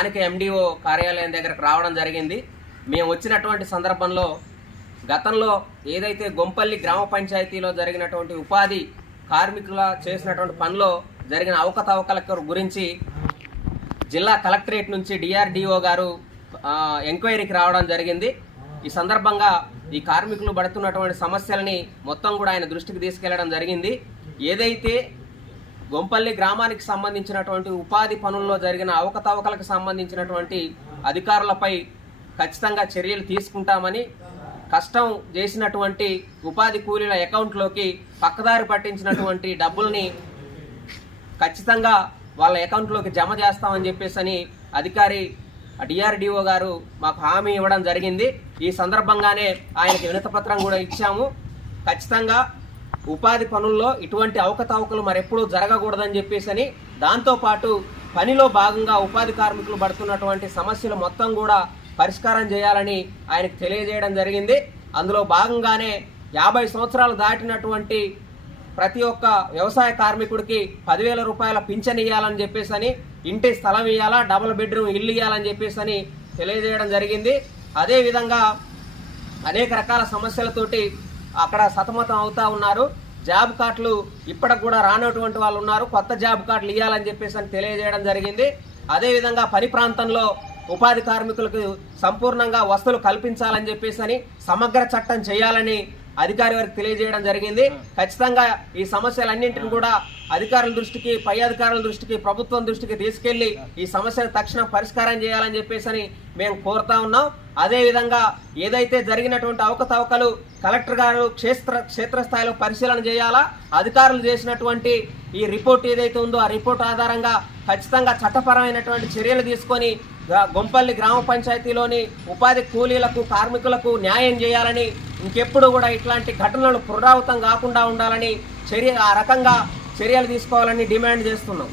స్థానిక ఎండిఓ కార్యాలయం దగ్గరకు రావడం జరిగింది. మేము వచ్చినటువంటి సందర్భంలో గతంలో ఏదైతే గొంపల్లి గ్రామ పంచాయతీలో జరిగినటువంటి ఉపాధి కార్మికుల చేసినటువంటి పనిలో జరిగిన అవకతవకల గురించి జిల్లా కలెక్టరేట్ నుంచి డిఆర్డిఓ గారు ఎంక్వైరీకి రావడం జరిగింది. ఈ సందర్భంగా ఈ కార్మికులు పడుతున్నటువంటి సమస్యలని మొత్తం కూడా ఆయన దృష్టికి తీసుకెళ్ళడం జరిగింది. ఏదైతే గొంపల్లి గ్రామానికి సంబంధించినటువంటి ఉపాధి పనుల్లో జరిగిన అవకతవకలకు సంబంధించినటువంటి అధికారులపై ఖచ్చితంగా చర్యలు తీసుకుంటామని కష్టం చేసినటువంటి ఉపాధి కూలీల అకౌంట్లోకి పక్కదారి పట్టించినటువంటి డబ్బుల్ని ఖచ్చితంగా వాళ్ళ అకౌంట్లోకి జమ చేస్తామని చెప్పేసి అని అధికారి డిఆర్డిఓ గారు మాకు హామీ ఇవ్వడం జరిగింది. ఈ సందర్భంగానే ఆయనకి వినతపత్రం కూడా ఇచ్చాము. ఖచ్చితంగా ఉపాధి పనుల్లో ఇటువంటి అవకతవకలు మరెప్పుడూ జరగకూడదని చెప్పేసి అని దాంతోపాటు పనిలో భాగంగా ఉపాధి కార్మికులు పడుతున్నటువంటి సమస్యలు మొత్తం కూడా పరిష్కారం చేయాలని ఆయనకు తెలియజేయడం జరిగింది. అందులో భాగంగానే యాభై సంవత్సరాలు దాటినటువంటి ప్రతి ఒక్క వ్యవసాయ కార్మికుడికి పదివేల రూపాయల పింఛన్ ఇవ్వాలని చెప్పేసి అని ఇంటి స్థలం ఇవ్వాలా డబుల్ బెడ్రూమ్ ఇల్లు ఇవ్వాలని చెప్పేసి అని తెలియజేయడం జరిగింది. అదేవిధంగా అనేక రకాల సమస్యలతోటి అక్కడ సతమతం అవుతా ఉన్నారు. జాబ్ కార్డులు ఇప్పటికి కూడా రానటువంటి వాళ్ళు ఉన్నారు. కొత్త జాబ్ కార్డులు ఇవ్వాలని చెప్పేసి అని తెలియజేయడం జరిగింది. అదేవిధంగా పని ప్రాంతంలో ఉపాధి కార్మికులకు సంపూర్ణంగా వసతులు కల్పించాలని చెప్పేసి అని సమగ్ర చట్టం చేయాలని అధికారి వారికి తెలియజేయడం జరిగింది. ఖచ్చితంగా ఈ సమస్యలన్నింటిని కూడా అధికారుల దృష్టికి పై అధికారుల దృష్టికి ప్రభుత్వం దృష్టికి తీసుకెళ్ళి ఈ సమస్యను తక్షణం పరిష్కారం చేయాలని చెప్పేసి అని మేము కోరుతా ఉన్నాం. అదేవిధంగా ఏదైతే జరిగినటువంటి అవకతవకలు కలెక్టర్ గారు క్షేత్ర క్షేత్రస్థాయిలో పరిశీలన చేయాలా? అధికారులు చేసినటువంటి ఈ రిపోర్ట్ ఏదైతే ఉందో ఆ రిపోర్ట్ ఆధారంగా ఖచ్చితంగా చట్టపరమైనటువంటి చర్యలు తీసుకొని గొంపల్లి గ్రామ పంచాయతీలోని ఉపాధి కూలీలకు కార్మికులకు న్యాయం చేయాలని ఇంకెప్పుడు కూడా ఇట్లాంటి ఘటనలు పునరావృతం కాకుండా ఉండాలని చర్య ఆ రకంగా చర్యలు తీసుకోవాలని డిమాండ్ చేస్తున్నాం.